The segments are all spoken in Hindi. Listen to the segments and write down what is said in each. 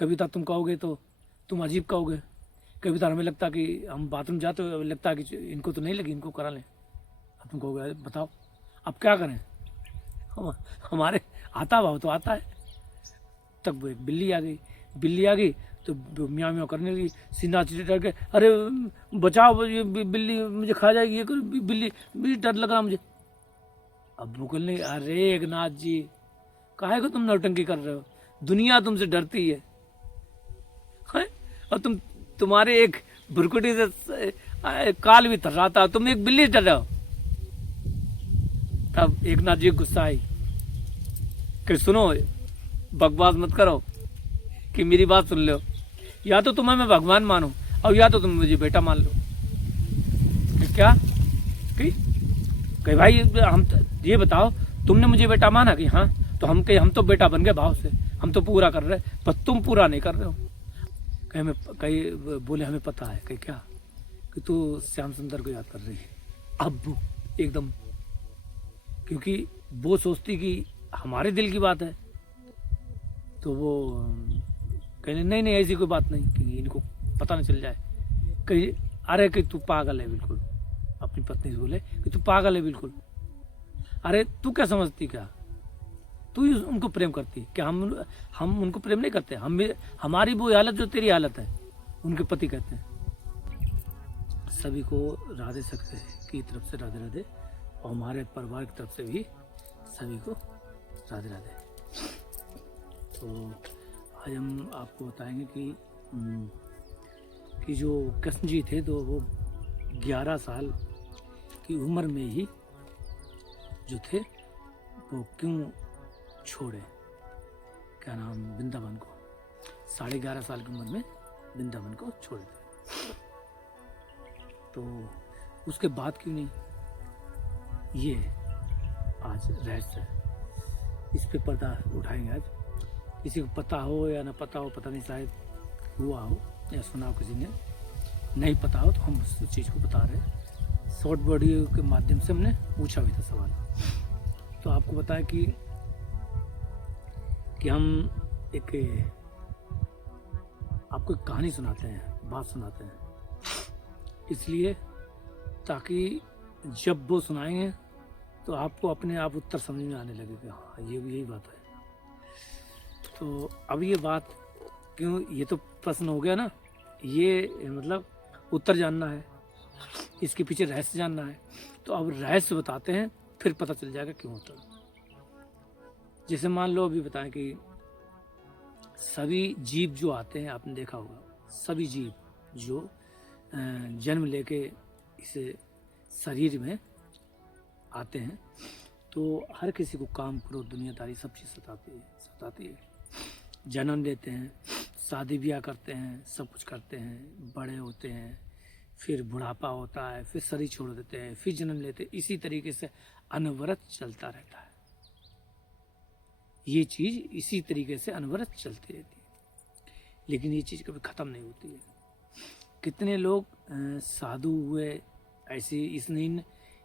कविता तुम कहोगे तो तुम अजीब कहोगे। कविता हमें लगता कि हम बाथरूम जाते हो, लगता कि इनको तो नहीं लगी, इनको करा लें। अब तुम कहोगे अरे बताओ अब क्या करें, हम हमारे आता भाव तो आता है। तब वो एक बिल्ली आ गई। बिल्ली आ गई तो म्याऊं म्याऊं करने लगी, सीना डर के, अरे बचाओ ये बिल्ली मुझे खा जाएगी, ये बिल्ली बिल्ली डर लगा मुझे। अब मुकुल ने, अरे एकनाथ जी काहे को तुम नौटंकी कर रहे हो, दुनिया तुमसे डरती है? और तुम्हारे एक भुरकुटी से काल भी थर्राता, तुम एक बिल्ली से डर रहे हो। तब एकनाथ जी गुस्सा आई कि सुनो बकवास मत करो, कि मेरी बात सुन लो, या तो तुम्हें मैं भगवान मानूं और या तो तुम मुझे बेटा मान लो। कि क्या कि भाई हम ये बताओ तुमने मुझे बेटा माना कि हाँ, तो हम तो बेटा बन गए भाव से, हम तो पूरा कर रहे, पर तुम पूरा नहीं कर रहे हो। कहीं बोले हमें पता है कि क्या, कि तू श्याम सुंदर को याद कर रही है। अब एकदम, क्योंकि वो सोचती कि हमारे दिल की बात है, तो वो कहने नहीं नहीं ऐसी कोई बात नहीं, कि इनको पता न चल जाए। कहीं अरे कि तू पागल है बिल्कुल, अपनी पत्नी से बोले कि तू पागल है बिल्कुल। अरे तू क्या समझती, क्या तू ही उनको प्रेम करती, क्या हम उनको प्रेम नहीं करते? हमारी वो हालत जो तेरी हालत है, उनके पति कहते हैं। सभी को राधे सकते की तरफ से राधे राधे, और हमारे परिवार की तरफ से भी सभी को राधे राधे। तो आज हम आपको बताएंगे कि जो कृष्ण जी थे, तो वो 11 साल की उम्र में ही जो थे वो क्यों छोड़े, क्या नाम, वृंदावन को। 11.5 साल की उम्र में वृंदावन को छोड़ दिया। तो उसके बाद क्यों नहीं, ये आज रहस्य है, इस पे पर्दा उठाएंगे आज। किसी को पता हो या ना पता हो, पता नहीं, शायद हुआ हो या सुना हो किसी ने, नहीं पता हो तो हम उस चीज़ को बता रहे हैं। शॉर्ट वीडियो के माध्यम से हमने पूछा भी था सवाल। तो आपको बताया कि हम आपको एक कहानी सुनाते हैं, बात सुनाते हैं, इसलिए ताकि जब वो सुनाएंगे तो आपको अपने आप उत्तर समझ में आने लगेगा, हाँ ये यही बात है। तो अब ये बात क्यों, ये तो प्रश्न हो गया ना, ये मतलब उत्तर जानना है, इसके पीछे रहस्य जानना है। तो अब रहस्य बताते हैं, फिर पता चल जाएगा क्यों होता है। जैसे मान लो अभी बताएं कि सभी जीव जो आते हैं, आपने देखा होगा, सभी जीव जो जन्म लेके इस शरीर में आते हैं, तो हर किसी को काम करो दुनियादारी सब चीज़ सताती है। जन्म लेते हैं, शादी ब्याह करते हैं, सब कुछ करते हैं, बड़े होते हैं, फिर बुढ़ापा होता है, फिर शरीर छोड़ देते हैं, फिर जन्म लेते हैं, इसी तरीके से अनवरत चलता रहता है। ये चीज़ इसी तरीके से अनवरत चलती रहती है, लेकिन ये चीज़ कभी ख़त्म नहीं होती है। कितने लोग साधु हुए ऐसे,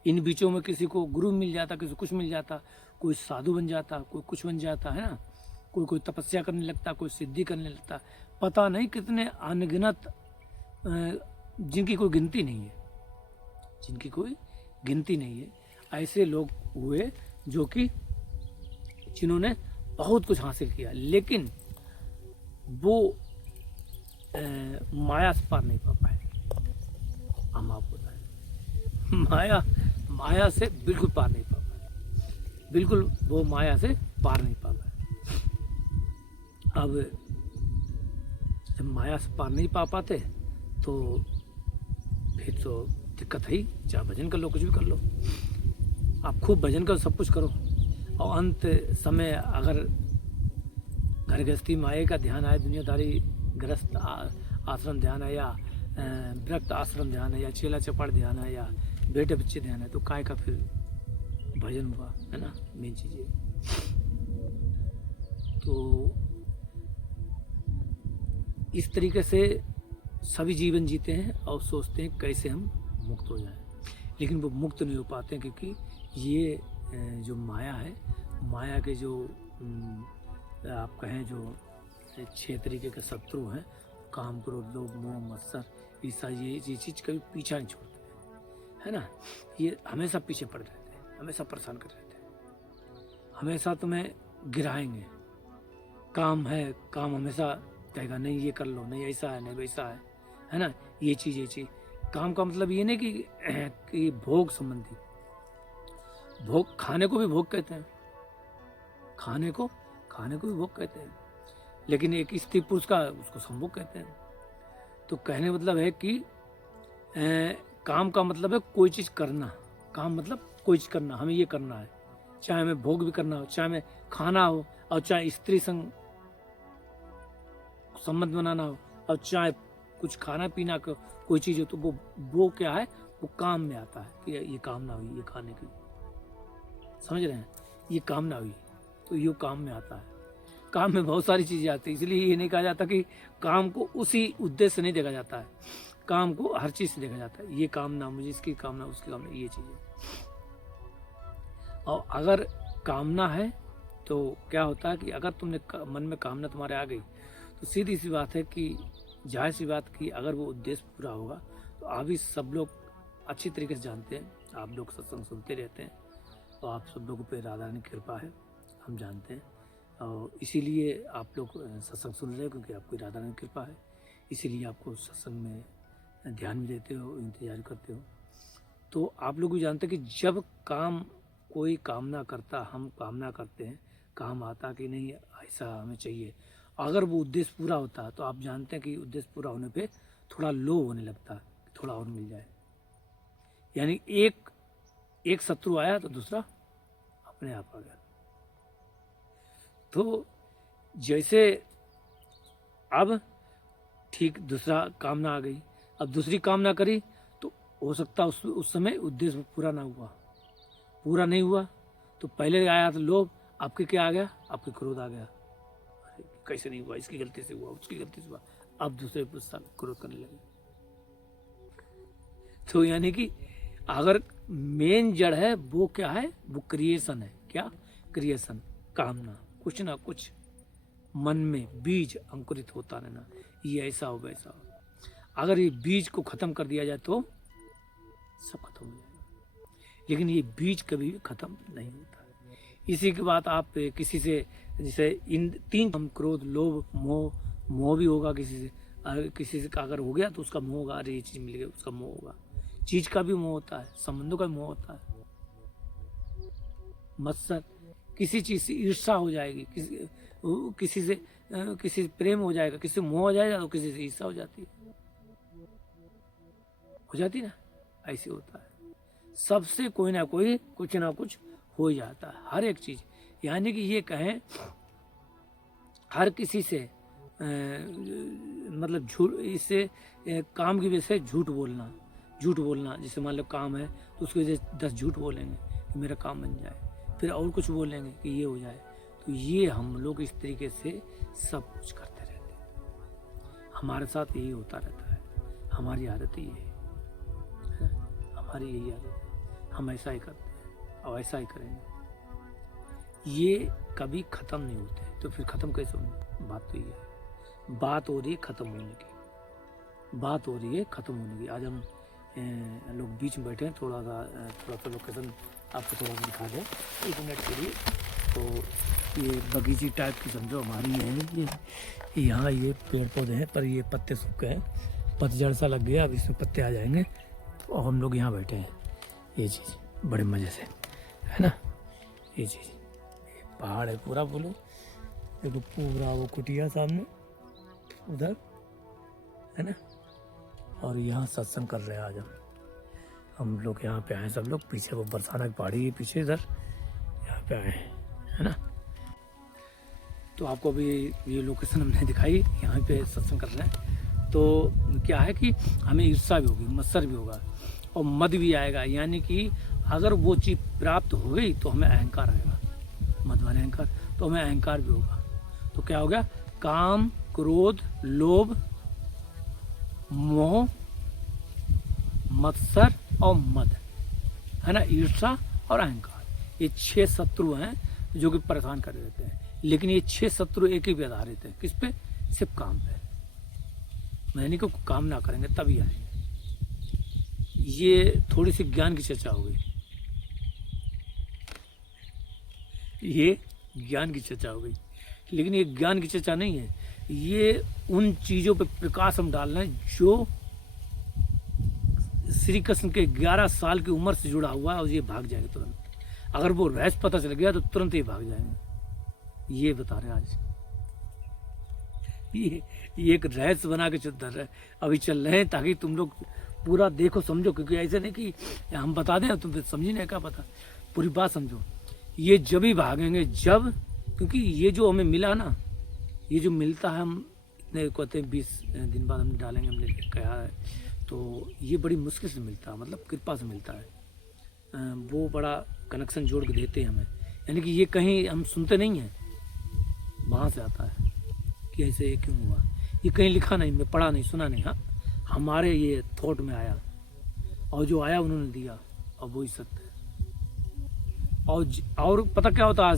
इन बीचों में किसी को गुरु मिल जाता, किसी को कुछ मिल जाता, कोई साधु बन जाता, कोई कुछ बन जाता है ना, कोई तपस्या करने लगता, कोई सिद्धि करने लगता, पता नहीं कितने अनगिनत, जिनकी कोई गिनती नहीं है, ऐसे लोग हुए जो कि जिन्होंने बहुत कुछ हासिल किया, लेकिन वो माया से पार नहीं पा पाए। हम आपको बताएं, माया से बिल्कुल पार नहीं पा पाए, बिल्कुल वो माया से पार नहीं पा पाए। अब जब माया से पार नहीं पा पाते तो फिर तो दिक्कत है ही, चाहे भजन कर लो, कुछ भी कर लो, आप खूब भजन करो, सब कुछ करो, और अंत समय अगर घर गृहस्थी माए का ध्यान आए, दुनियादारी गृहस्थ आश्रम ध्यान है, या विरक्त आश्रम ध्यान है, या चेला चपाड़ ध्यान है, या बेटे बच्चे ध्यान है, तो काय का फिर भजन हुआ, है ना, मेन चीज़ ये। तो इस तरीके से सभी जीवन जीते हैं और सोचते हैं कैसे हम मुक्त हो जाएं, लेकिन वो मुक्त नहीं हो पाते, क्योंकि ये जो माया है, माया के जो आप कहें जो ये 6 तरीके के शत्रु हैं। काम, क्रोध, लोभ, मोह, मत्सर, ईर्ष्या, ये चीज़ कभी पीछा नहीं छोड़ते, है ना। ये हमेशा पीछे पड़ रहते हैं, हमेशा परेशान कर रहते हैं, हमेशा तुम्हें गिराएंगे। काम है, काम हमेशा कहेगा नहीं ये कर लो, नहीं ऐसा है, नहीं वैसा है ना। ये चीज़ काम का मतलब ये नहीं कि भोग संबंधी, भोग खाने को भी भोग कहते हैं, खाने को भी भोग कहते हैं, लेकिन एक स्त्री पुरुष का उसको संभोग कहते हैं। तो कहने मतलब है कि काम का मतलब है कोई चीज़ करना, काम मतलब कोई चीज़ करना, हमें ये करना है, चाहे हमें भोग भी करना हो, चाहे हमें खाना हो, और चाहे स्त्री संग संबंध बनाना हो, और चाहे कुछ खाना पीना का कोई चीज़ हो, तो वो क्या है, वो काम में आता है कि ये कामना हुई, ये खाने की, समझ रहे हैं, ये कामना हुई तो ये काम में आता है। काम में बहुत सारी चीज़ें आती है, इसलिए ये नहीं कहा जाता कि काम को उसी उद्देश्य से नहीं देखा जाता है, काम को हर चीज़ से देखा जाता है। ये कामना, मुझे इसकी कामना, उसकी कामना, ये चीज़ें। और अगर कामना है तो क्या होता है कि अगर तुमने मन में कामना तुम्हारे आ गई, तो सीधी सी बात है कि जाहिर सी बात कि अगर वो उद्देश्य पूरा होगा, तो आप ही सब लोग अच्छी तरीके से जानते हैं, आप लोग सत्संग सुनते रहते हैं, और आप सब लोगों पे राधा रानी की कृपा है, हम जानते हैं, और इसीलिए आप लोग सत्संग सुन रहे हो, क्योंकि आपको राधा रानी की कृपा है, इसीलिए आपको सत्संग में ध्यान भी देते हो, इंतजार करते हो। तो आप लोग भी जानते हैं कि जब कोई कामना करता, हम कामना करते हैं, काम आता कि नहीं ऐसा हमें चाहिए, अगर वो उद्देश्य पूरा होता तो आप जानते हैं कि उद्देश्य पूरा होने पे थोड़ा लो होने लगता है, थोड़ा और मिल जाए, यानी एक शत्रु आया तो दूसरा अपने आप आ गया। तो जैसे अब ठीक दूसरा कामना आ गई, अब दूसरी कामना करी, तो हो सकता उस समय उद्देश्य पूरा नहीं हुआ, तो पहले आया तो लोभ, आपके क्या आ गया, आपके क्रोध आ गया, अरे कैसे नहीं हुआ, इसकी गलती से हुआ, उसकी गलती से हुआ, अब दूसरे पर क्रोध करने लगे। तो यानी कि अगर मेन जड़ है वो क्या है, वो क्रिएशन है। क्या क्रिएशन, कामना, कुछ ना कुछ मन में बीज अंकुरित होता रहना, ये ऐसा हो वैसा हो। अगर ये बीज को खत्म कर दिया जाए तो सब खत्म हो जाएगा, लेकिन ये बीज कभी भी खत्म नहीं होता। इसी के बाद आप किसी से, जैसे इन 3 काम, क्रोध, लोभ, मोह भी होगा किसी से अगर हो गया तो उसका मोह होगा, अरे ये चीज़ मिल गई, उसका मोह होगा। चीज का भी मोह होता है, संबंधों का मोह होता है। मत्सर, किसी चीज से ईर्ष्या हो जाएगी, किसी से प्रेम हो जाएगा, किसी से मोह हो जाएगा, तो किसी से ईर्ष्या हो जाती ना, ऐसे होता है। सबसे कोई ना कोई कुछ ना कुछ हो जाता है, हर एक चीज। यानी कि ये कहें हर किसी से मतलब झूठ, इससे काम की वजह से झूठ बोलना, जैसे मान लो काम है तो उसकी वजह से 10 झूठ बोलेंगे कि मेरा काम बन जाए, फिर और कुछ बोलेंगे कि ये हो जाए। तो ये हम लोग इस तरीके से सब कुछ करते रहते हैं, हमारे साथ यही होता रहता है, हमारी आदत ये है, हमारी यही आदत है, हम ऐसा ही करते हैं और ऐसा ही करेंगे। ये कभी ख़त्म नहीं होते, तो फिर ख़त्म कैसे होंगे? बात तो ये है, बात हो रही है ख़त्म होने की, आज हम लोग बीच में बैठे हैं, थोड़ा सा लोकेशन आपको थोड़ा सा दिखा दें 1 मिनट के लिए। तो ये बगीची टाइप की समझो हमारी है, ये यहाँ ये पेड़ पौधे हैं, पर ये पत्ते सूख गए हैं, पतझड़ सा लग गया, अब इसमें पत्ते आ जाएंगे, और हम लोग यहाँ बैठे हैं। ये चीज़ बड़े मज़े से है ना, ये चीज़, ये पहाड़ है पूरा, बोलो देखो पूरा वो कुटिया सामने उधर है ना, और यहाँ सत्संग कर रहे हैं आज हम लोग यहाँ पे आए, सब लोग पीछे वो बरसाना की पहाड़ी है पीछे, इधर यहाँ पे आए हैं, है ना। तो आपको अभी ये लोकेशन हमने दिखाई, यहाँ पे सत्संग कर रहे हैं। तो क्या है कि हमें ईर्ष्या भी होगी, मत्सर भी होगा और मद भी आएगा, यानी कि अगर वो चीज़ प्राप्त हो गई तो हमें अहंकार आएगा, मद माने अहंकार, तो हमें अहंकार भी होगा। तो क्या हो गया? काम, क्रोध, लोभ, मोह, मत्सर और मद, है ना, ईर्ष्या और अहंकार, ये 6 शत्रु हैं जो कि परेशान कर देते हैं। लेकिन ये 6 शत्रु एक ही पे आधारित है, किस पे? सिर्फ काम पे। मैंने को काम ना करेंगे तभी आएंगे। ये थोड़ी सी ज्ञान की चर्चा हो गई, ये ज्ञान की चर्चा हो गई, लेकिन ये ज्ञान की चर्चा नहीं है। ये उन चीज़ों पे प्रकाश हम डाल रहे हैं जो श्री कृष्ण के 11 साल की उम्र से जुड़ा हुआ है, और ये भाग जाएंगे तुरंत। अगर वो रहस्य पता चल गया तो तुरंत ही भाग जाएंगे। ये बता रहे हैं आज। ये एक रहस्य बना के अभी चल रहे हैं, ताकि तुम लोग पूरा देखो समझो, क्योंकि ऐसे नहीं कि हम बता दें तुम समझी नहीं, क्या पता, पूरी बात समझो। ये जब ही भागेंगे जब, क्योंकि ये जो हमें मिला ना, ये जो मिलता है, हम इतने कहते हैं 20 दिन बाद हम डालेंगे, हमने कहा है, तो ये बड़ी मुश्किल से मिलता है, मतलब कृपा से मिलता है। वो बड़ा कनेक्शन जोड़ के देते हैं हमें, यानी कि ये कहीं हम सुनते नहीं हैं, वहाँ से आता है कि ऐसे ये क्यों हुआ। ये कहीं लिखा नहीं, मैं पढ़ा नहीं, सुना नहीं, हाँ हमारे ये थॉट में आया, और जो आया उन्होंने दिया, और वही सत्य है। और पता क्या होता है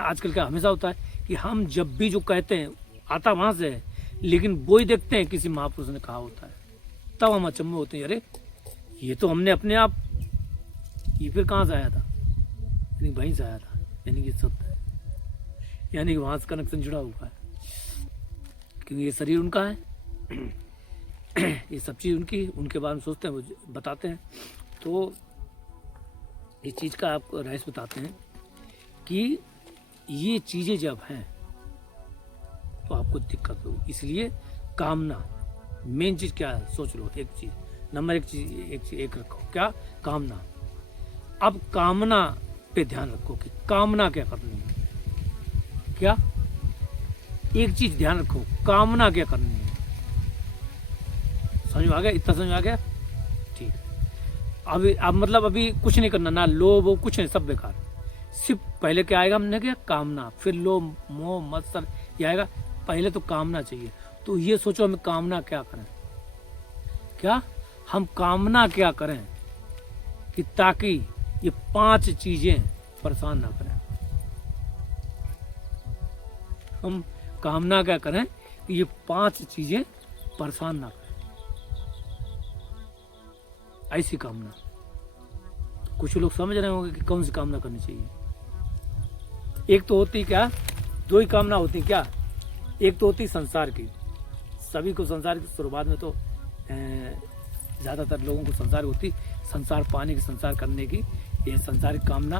आजकल क्या हमेशा होता है कि हम जब भी जो कहते हैं आता वहाँ से है, लेकिन वो ही देखते हैं किसी महापुरुष ने कहा होता है, तब हम अचंभे होते हैं, अरे ये तो हमने अपने आप, ये फिर कहाँ से आया था, यानी वहीं से आया था, यानी कि सत्य है, यानी कि वहाँ से कनेक्शन जुड़ा हुआ है, क्योंकि ये शरीर उनका है, ये सब चीज़ उनकी, उनके बारे में सोचते हैं, वो बताते हैं। तो इस चीज़ का आपको रहस्य बताते हैं कि ये चीज़ें जब हैं तो आपको दिक्कत होगी। इसलिए कामना मेन चीज़ क्या है, सोच लो। एक चीज़, नंबर एक रखो, क्या, कामना। अब कामना पे ध्यान रखो कि कामना क्या करनी है। क्या, एक चीज ध्यान रखो, कामना क्या करनी है। समझ में आ गया? इतना समझ में आ गया? ठीक है। अब मतलब अभी कुछ नहीं करना, ना लोभ वो कुछ नहीं, सब बेकार। सिर्फ पहले क्या आएगा, हमने क्या, कामना, फिर लोभ मोह मत्सर ये आएगा। पहले तो कामना चाहिए। तो ये सोचो हमें कामना क्या करें, क्या हम कामना क्या करें कि ताकि ये 5 चीजें परेशान ना करें। हम कामना क्या करें कि ये 5 चीजें परेशान ना करें, ऐसी कामना। कुछ लोग समझ रहे होंगे कि कौन सी कामना करनी चाहिए। एक तो होती क्या, 2 ही कामना होती क्या। एक तो होती संसार की, सभी को संसार की शुरुआत में तो ज्यादातर लोगों को संसार होती, संसार पाने की, संसार करने की, ये संसारिक कामना,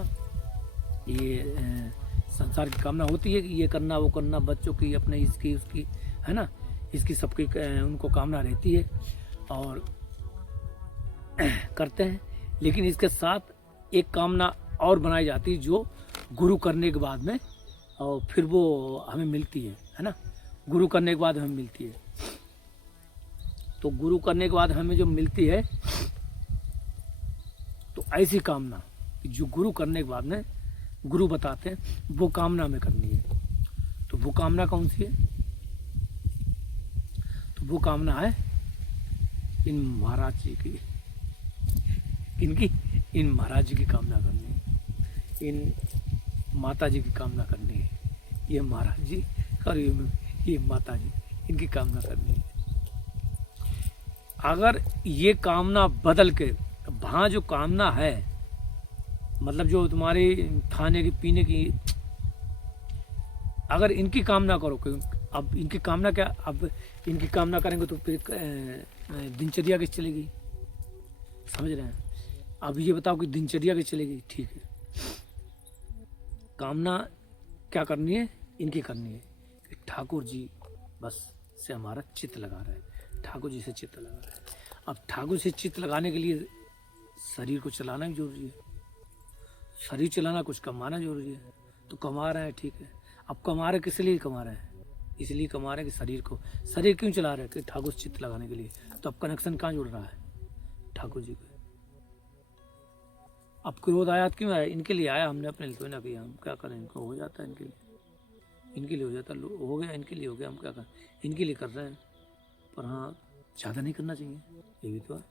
ये संसार की कामना होती है कि ये करना वो करना, बच्चों की, अपने इसकी उसकी, है ना, इसकी सबकी उनको कामना रहती है और करते हैं। लेकिन इसके साथ एक कामना और बनाई जाती है जो गुरु करने के बाद में, और फिर वो हमें मिलती है ना, गुरु करने के बाद हमें मिलती है। तो गुरु करने के बाद हमें जो मिलती है, तो ऐसी कामना जो गुरु करने के बाद में गुरु बताते हैं, वो कामना में करनी है। तो वो कामना कौन सी है, तो वो कामना है इन महाराज जी की, इनकी, इन महाराज जी की कामना करनी है, इन माता जी की कामना करनी है। ये महाराज जी और ये माता जी, इनकी कामना करनी है। अगर ये कामना बदल के, वहाँ जो कामना है, मतलब जो तुम्हारी खाने की पीने की, अगर इनकी कामना करो, अब इनकी कामना क्या, अब इनकी कामना करेंगे तो फिर दिनचर्या कैसे चलेगी, समझ रहे हैं। अब ये बताओ कि दिनचर्या कैसे चलेगी। ठीक है, कामना क्या करनी है, इनकी करनी है कि ठाकुर जी बस से हमारा चित्त लगा रहा है, ठाकुर जी से चित्त लगा रहा है। अब ठाकुर से चित्त लगाने के लिए शरीर को चलाना भी जरूरी है, शरीर चलाना, कुछ कमाना जरूरी है। तो कमा रहे हैं, ठीक है। अब कमा रहे किस लिए कमा रहे हैं, इसलिए कमा रहे हैं कि शरीर को, शरीर क्यों चला रहे हैं, कि ठाकुर से चित्त लगाने के लिए। तो अब कनेक्शन कहाँ जुड़ रहा है, ठाकुर जी को। अब क्रोध आया क्यों आया, इनके लिए आया, हमने अपने लिए ना किया, हम क्या करें, इनको हो जाता है, इनके लिए हो जाता, हो गया, इनके लिए हो गया, हम क्या करें, इनके लिए कर रहे हैं। पर हाँ, ज़्यादा नहीं करना चाहिए, ये भी तो है।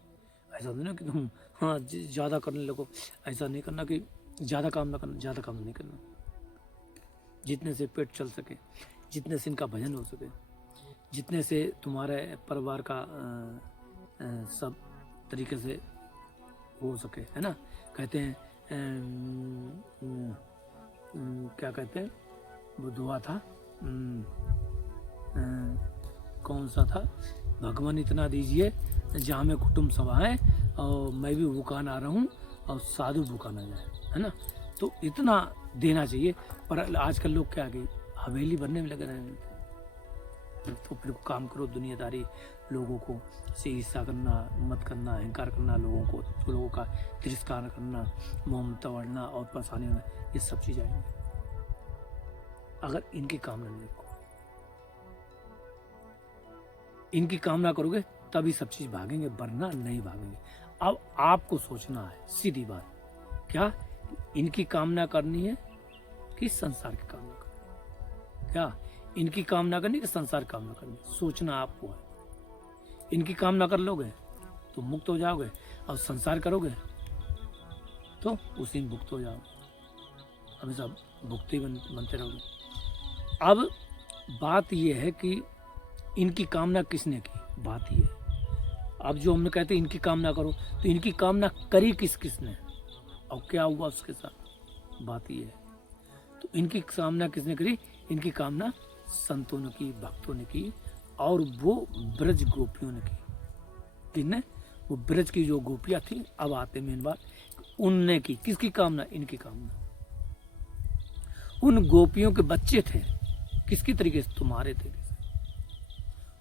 ऐसा नहीं ना कि तुम हाँ ज़्यादा करने लगो, ऐसा नहीं करना कि ज़्यादा काम ना करना, ज़्यादा काम नहीं करना, जितने से पेट चल सके, जितने से इनका भजन हो सके, जितने से तुम्हारे परिवार का सब तरीके से हो सके, है ना। कहते हैं क्या कहते हैं, वो दुआ था, कौन सा था, भगवान इतना दीजिए जहाँ में कुटुंब सभा है और मैं भी भूखा ना रहूं और साधु भूखा ना जाए, है ना। तो इतना देना चाहिए। पर आजकल लोग क्या गई हवेली बनने में लगे रहते, तो फिर काम करो, दुनियादारी लोगों को से ईर्ष्या करना, मत करना, अहंकार करना, लोगों को, तो लोगों का तिरस्कार करना, ममता बढ़ना और परेशानी होना, ये सब चीज़ आएंगी अगर इनकी कामना नहीं करो। इनकी कामना करोगे तभी सब चीज़ भागेंगे, वरना नहीं भागेंगे। अब आपको सोचना है सीधी बात, क्या इनकी कामना करनी है कि संसार की कामना करनी, क्या इनकी कामना करनी कि संसार की कामना करनी, सोचना आपको है। इनकी कामना कर लोगे तो मुक्त हो जाओगे, और संसार करोगे तो उसी में भुक्त हो जाओगे, हमेशा भुक्ति बनते रहोगे। अब बात यह है कि इनकी कामना किसने की, बात यह है। अब जो हमने कहते इनकी कामना करो, तो इनकी कामना करी किसने और क्या हुआ उसके साथ, बात यह है। तो इनकी कामना किसने करी, इनकी कामना संतों ने की, भक्तों ने की, और वो ब्रज गोपियों ने की। किसने, वो ब्रज की जो गोपियां थी, अब आते मेन बात, उनने की। किसकी कामना, इनकी कामना। उन गोपियों के बच्चे थे, किसकी तरीके से, तुम्हारे तरीके से।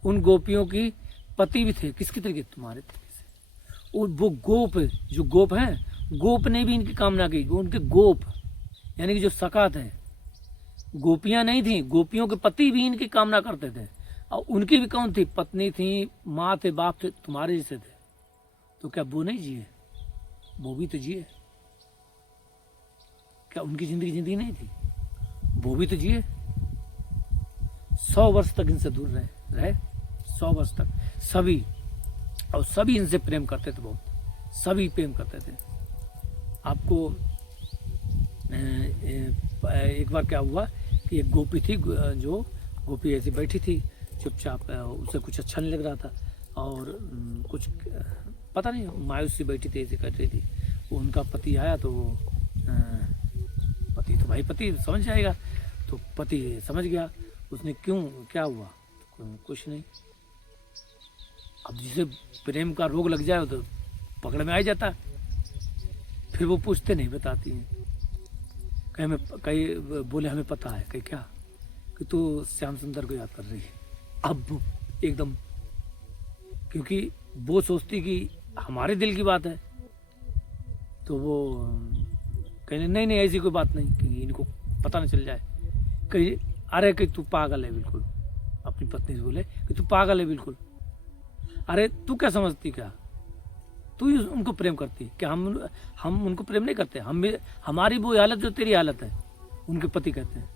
उन गोपियों की पति भी थे, किसकी तरीके से, तुम्हारे तरीके से। और वो गोप, जो गोप हैं, गोप ने भी इनकी कामना की। वो उनके गोप यानी कि जो सखा थे, गोपियां नहीं थी, गोपियों के पति भी इनकी कामना करते थे। और उनकी भी कौन थी, पत्नी थी, माँ थे, बाप थे, तुम्हारे जैसे थे। तो क्या वो नहीं जिए, वो भी तो जिए। क्या उनकी जिंदगी नहीं थी, वो भी तो जिए। 100 वर्ष तक इनसे दूर रहे 100 वर्ष तक सभी, और सभी इनसे प्रेम करते थे, बहुत सभी प्रेम करते थे। आपको एक बार क्या हुआ कि एक गोपी थी, जो गोपी ऐसी बैठी थी चुपचाप, उसे कुछ अच्छा नहीं लग रहा था, और कुछ पता नहीं मायूस सी बैठी थी, ऐसे कर रही थी। उनका पति आया, तो पति तो भाई पति समझ जाएगा, तो पति समझ गया। उसने क्यों, क्या हुआ, कुछ नहीं। अब जिसे प्रेम का रोग लग जाए तो पकड़ में आ जाता, फिर वो पूछते नहीं, बताती हैं। कहीं बोले हमें पता है, कहीं क्या, कि तू श्याम सुंदर को याद कर रही है। अब एकदम, क्योंकि वो सोचती कि हमारे दिल की बात है, तो वो कहने नहीं ऐसी कोई बात नहीं, कि इनको पता न चल जाए। कहीं अरे कि तू पागल है बिल्कुल, अपनी पत्नी से बोले कि तू पागल है बिल्कुल। अरे तू क्या समझती, क्या तू ही उनको प्रेम करती, क्या हम उनको प्रेम नहीं करते। हमारी वो हालत जो तेरी हालत है, उनके पति कहते हैं,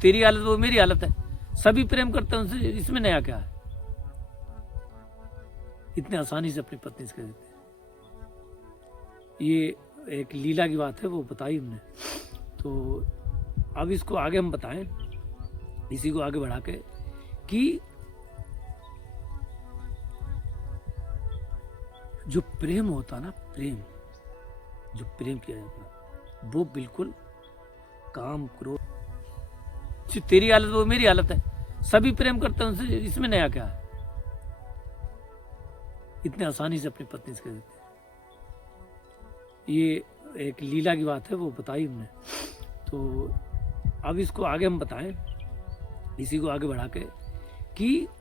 तेरी हालत वो मेरी हालत है, सभी प्रेम करते हैं उनसे, इसमें नया क्या है। इतने आसानी से अपनी पत्नी से कह देते हैं। ये एक लीला की बात है, वो बताई हमने। तो अब इसको आगे हम बताएं, इसी को आगे बढ़ा के, कि जो प्रेम होता ना, प्रेम जो प्रेम किया जाता, वो बिल्कुल काम क्रोध, तेरी हालत वो मेरी हालत है, सभी प्रेम करते हैं उनसे, इसमें नया क्या है। इतने आसानी से अपनी पत्नी से कह देते हैं। ये एक लीला की बात है, वो बताई हमने। तो अब इसको आगे हम बताएं, इसी को आगे बढ़ा के, कि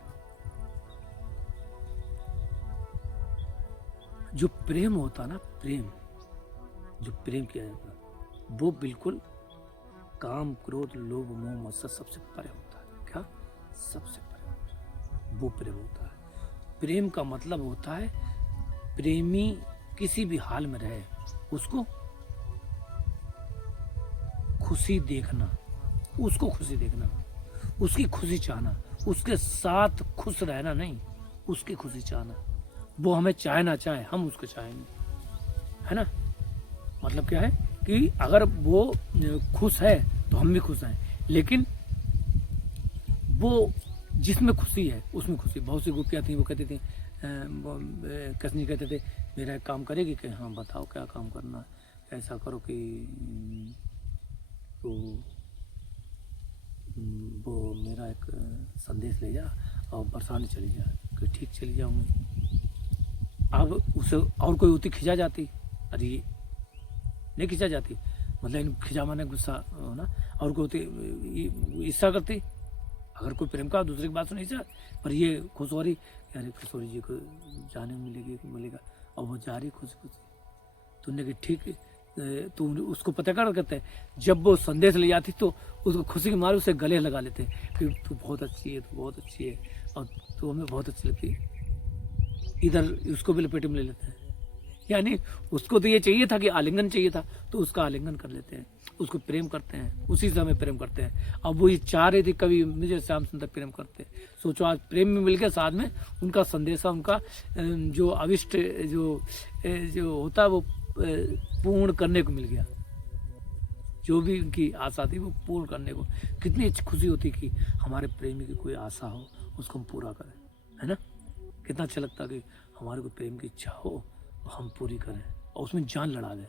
जो प्रेम होता ना, प्रेम जो प्रेम किया जाता, वो बिल्कुल काम क्रोध लोभ मोह मत्सर सबसे परे होता है। क्या, सबसे परे होता है, वो प्रेम होता है। प्रेम का मतलब होता है, प्रेमी किसी भी हाल में रहे, उसको खुशी देखना, उसको खुशी देखना, उसकी खुशी चाहना, उसके साथ खुश रहना नहीं, उसकी खुशी चाहना। वो हमें चाहे ना चाहे, हम उसको चाहेंगे, है ना। मतलब क्या है कि अगर वो खुश है तो हम भी खुश हैं, लेकिन वो जिसमें खुशी है उसमें खुशी। बहुत सी गोपियाँ थी, वो कहती थी कृष्ण जी कहते थे मेरा एक काम करेगी कि हाँ बताओ क्या काम करना है, ऐसा करो कि तो वो मेरा एक संदेश ले जा और बरसाने चली जा। कि ठीक चली जाऊँगी। अब उसे और कोई होती खिंचा जाती, अरे ये नहीं खिंचा जाती, मतलब इन खिंचा माने गुस्सा होना, और कोई होती ईर्षा करती। अगर कोई प्रेम का दूसरे की बात सुनी ईर्षा, पर ये खुश हो रही, अरे किशोरी जी को जाने मिलेगी मिलेगा, और वो जा रही खुश खुश। तुमने कि ठीक, तो उसको पता कर करते हैं, जब वो संदेश ले जाती तो उसको खुशी के मारे उसे गले लगा लेते हैं कि तू बहुत अच्छी है, तू बहुत अच्छी है, और तू हमें बहुत अच्छी लगती है। इधर उसको भी लपेटे में ले लेते हैं। यानी उसको तो ये चाहिए था कि आलिंगन चाहिए था, तो उसका आलिंगन कर लेते हैं, उसको प्रेम करते हैं, उसी समय प्रेम करते हैं। अब वो ये चाह रही थी कभी मुझे श्याम सुंदर प्रेम करते। सोचो आज प्रेम में मिल गया, साथ में उनका संदेशा, उनका जो अविष्ट जो होता है वो पूर्ण करने को मिल गया। जो भी उनकी आशा थी वो पूर्ण करने को, कितनी खुशी होती कि हमारे प्रेमी की कोई आशा हो उसको हम पूरा करें, है ना। कितना अच्छा लगता कि हमारे को प्रेम की इच्छा हो हम पूरी करें और उसमें जान लड़ा दें।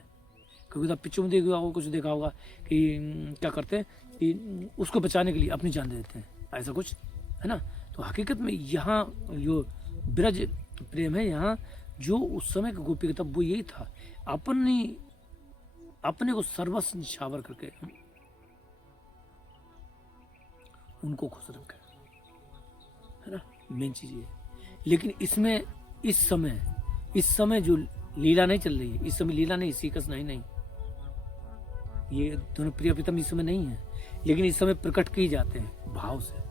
क्योंकि आप पिक्चर में देखा होगा, कुछ देखा होगा कि क्या करते हैं कि उसको बचाने के लिए अपनी जान दे देते हैं, ऐसा कुछ है ना। तो हकीकत में यहाँ जो ब्रज प्रेम है, यहाँ जो उस समय का गोपी का था वो यही था, अपने को सर्वस्व निछावर करके उनको खुश रखे, है ना, मेन चीज ये। लेकिन इसमें इस समय जो लीला नहीं चल रही है, इस समय लीला नहीं, सीकस नहीं, ये दोनों प्रिय प्रीतम इस समय नहीं है, लेकिन इस समय प्रकट किए जाते हैं भाव से।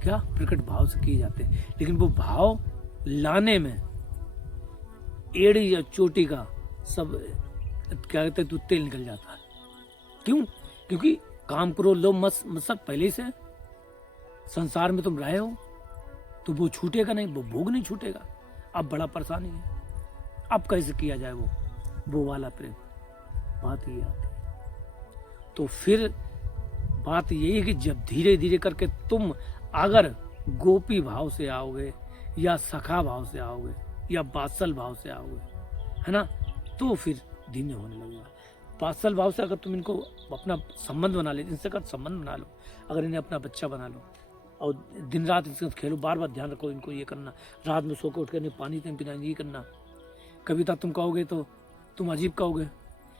क्या प्रकट भाव से किए जाते हैं, लेकिन वो भाव लाने में एड़ी या चोटी का सब क्या कहते हैं, दूध तेल निकल जाता है। क्यों? क्योंकि काम करो लो मत पहले से संसार में तुम रहे हो, तो वो छूटेगा नहीं, वो भोग नहीं छूटेगा। अब बड़ा परेशानी है, अब कैसे किया जाए वो वाला प्रेम, बात ये आती है। तो फिर बात यही है कि जब धीरे धीरे करके तुम अगर गोपी भाव से आओगे या सखा भाव से आओगे या बात्सल भाव से आओगे, है ना, तो फिर धीमे होने लगेगा। बात्सल भाव से अगर तुम इनको अपना संबंध बना ले, इनसे अगर संबंध बना लो, अगर इन्हें अपना बच्चा बना लो और दिन रात इनके साथ खेलो, बार बार ध्यान रखो इनको, ये करना, रात में सो के उठ कर पानी पीना, ये करना। कविता तुम कहोगे तो तुम अजीब कहोगे,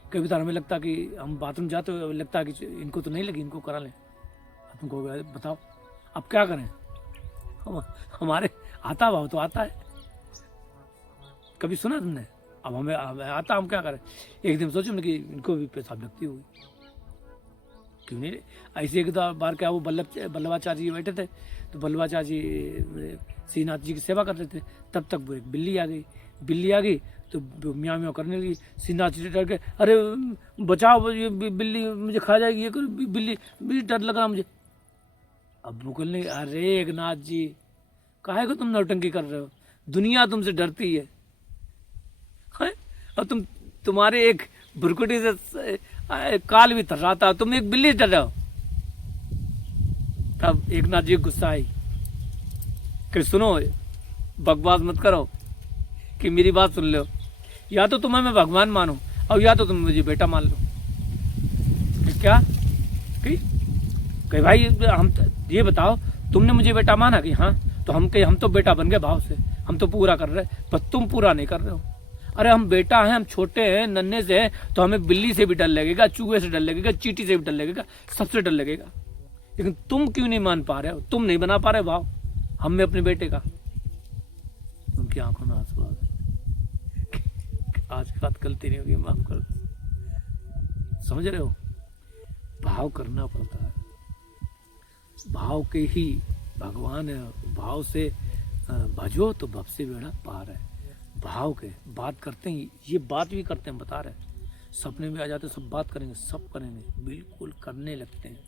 कविता हमें लगता कि हम बाथरूम जाते हो, लगता है कि इनको तो नहीं लगी, इनको करा लें। तुम कहोगे बताओ अब क्या करें, हमारे आता भाव तो आता है, कभी सुना तुमने? अब हमें आता, हम क्या करें। एक दिन सोचो कि इनको भी पेशाब लगती होगी, क्यों नहीं। ऐसे एक बार क्या, वो बल्लभाचार्य जी बैठे थे, तो बल्लभाचार्य जी श्रीनाथ जी की सेवा कर रहे थे, तब तक वो एक बिल्ली आ गई तो म्याऊं म्याऊं करने लगी। श्रीनाथ जी डर गए, अरे बचाओ, ये बिल्ली मुझे खा जाएगी, ये बिल्ली डर लगा मुझे। अब बोलने, अरे एकनाथ जी काहे को तुम नौटंकी कर रहे हो, दुनिया तुमसे डरती है, और तुम्हारे एक भुरकुटी से काल भी थर्राता, तुम एक बिल्ली से डर रहे हो। तब एकनाथ जी गुस्सा आई कि सुनो, बकवास मत करो, कि मेरी बात सुन लो, या तो तुम्हें मैं भगवान मानो और या तो तुम मुझे बेटा मान लो। कि क्या कि भाई हम ये बताओ, तुमने मुझे बेटा माना कि हाँ, तो हम तो बेटा बन गए भाव से, हम तो पूरा कर रहे, पर तुम पूरा नहीं कर रहे हो। अरे हम बेटा हैं, हम छोटे हैं, नन्हे से हैं, तो हमें बिल्ली से भी डर लगेगा, चूहे से डर लगेगा, चींटी से भी डर लगेगा, सबसे डर लगेगा। लेकिन तुम क्यों नहीं मान पा रहे हो, तुम नहीं बना पा रहे भाव हम में अपने बेटे का। उनकी आंखों में आंसू आ गए, आज बात गलती नहीं होगी, माफ कर दो। समझ रहे हो, भाव करना पड़ता है, भाव के ही भगवान है, भाव से भजो तो भव से बेड़ा पार है। भाव के बात करते हैं, ये बात भी करते हैं, बता रहे हैं, सपने में आ जाते, सब बात करेंगे, सब करेंगे, बिल्कुल करने लगते हैं,